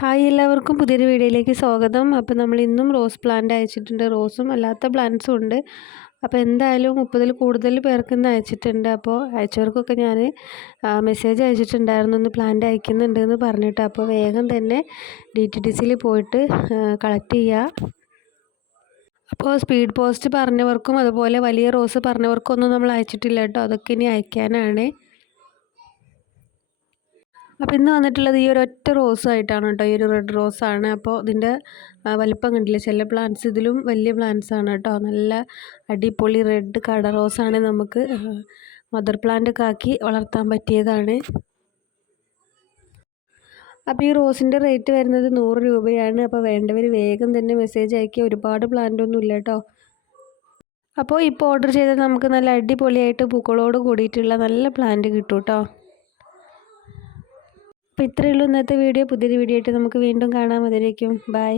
Hi എല്ലാവർക്കും പുതിയൊരു വീഡിയോയിലേക്ക് സ്വാഗതം. അപ്പോൾ നമ്മൾ ഇന്നും റോസ് പ്ലാന്റ് അയച്ചിട്ടുണ്ട്. റോസും അല്ലാത്ത പ്ലാന്റ്സും ഉണ്ട്. അപ്പോൾ എന്തായാലും മുപ്പതിൽ കൂടുതൽ പേർക്ക് ഇന്ന് അയച്ചിട്ടുണ്ട്. അപ്പോൾ അയച്ചവർക്കൊക്കെ ഞാൻ മെസ്സേജ് അയച്ചിട്ടുണ്ടായിരുന്നു. ഒന്ന് പ്ലാന്റ് അയക്കുന്നുണ്ട് എന്ന് പറഞ്ഞിട്ട്. അപ്പോൾ വേഗം തന്നെ ഡി ടി ടി സിയിൽ പോയിട്ട് കളക്ട് ചെയ്യുക അപ്പോൾ സ്പീഡ് പോസ്റ്റ് പറഞ്ഞവർക്കും അതുപോലെ വലിയ റോസ് പറഞ്ഞവർക്കും ഒന്നും നമ്മൾ അയച്ചിട്ടില്ല കേട്ടോ. അതൊക്കെ ഇനി അയക്കാനാണ്. അപ്പോൾ ഇന്ന് വന്നിട്ടുള്ളത് ഈ ഒരു ഒറ്റ റോസ് ആയിട്ടാണ് കേട്ടോ. ഈ ഒരു റെഡ് റോസ് ആണ്. അപ്പോൾ ഇതിന്റെ വലിപ്പം കണ്ടില്ല? ചില പ്ലാന്റ്സ് ഇതിലും വലിയ പ്ലാന്റ്സ് ആണ് കേട്ടോ. നല്ല അടിപൊളി റെഡ് കട റോസാണ് നമുക്ക് മദർ പ്ലാന്റ് ഒക്കെ ആക്കി വളർത്താൻ പറ്റിയതാണ്. അപ്പോൾ ഈ റോസിന്റെ റേറ്റ് വരുന്നത് നൂറ് രൂപയാണ്. അപ്പോൾ വേണ്ടവർ വേഗം തന്നെ മെസ്സേജ് അയക്കുക ഒരുപാട് പ്ലാന്റ് ഒന്നും ഇല്ല കേട്ടോ. അപ്പോൾ ഇപ്പോൾ ഓർഡർ ചെയ്താൽ നമുക്ക് നല്ല അടിപൊളിയായിട്ട് പൂക്കളോട് കൂടിയിട്ടുള്ള നല്ല പ്ലാന്റ് കിട്ടും കേട്ടോ. അപ്പോൾ ഇത്രയേ ഉള്ളൂ ഇന്നത്തെ വീഡിയോ. പുതിയൊരു വീഡിയോ ആയിട്ട് നമുക്ക് വീണ്ടും കാണാം. അതിലേക്കും ബൈ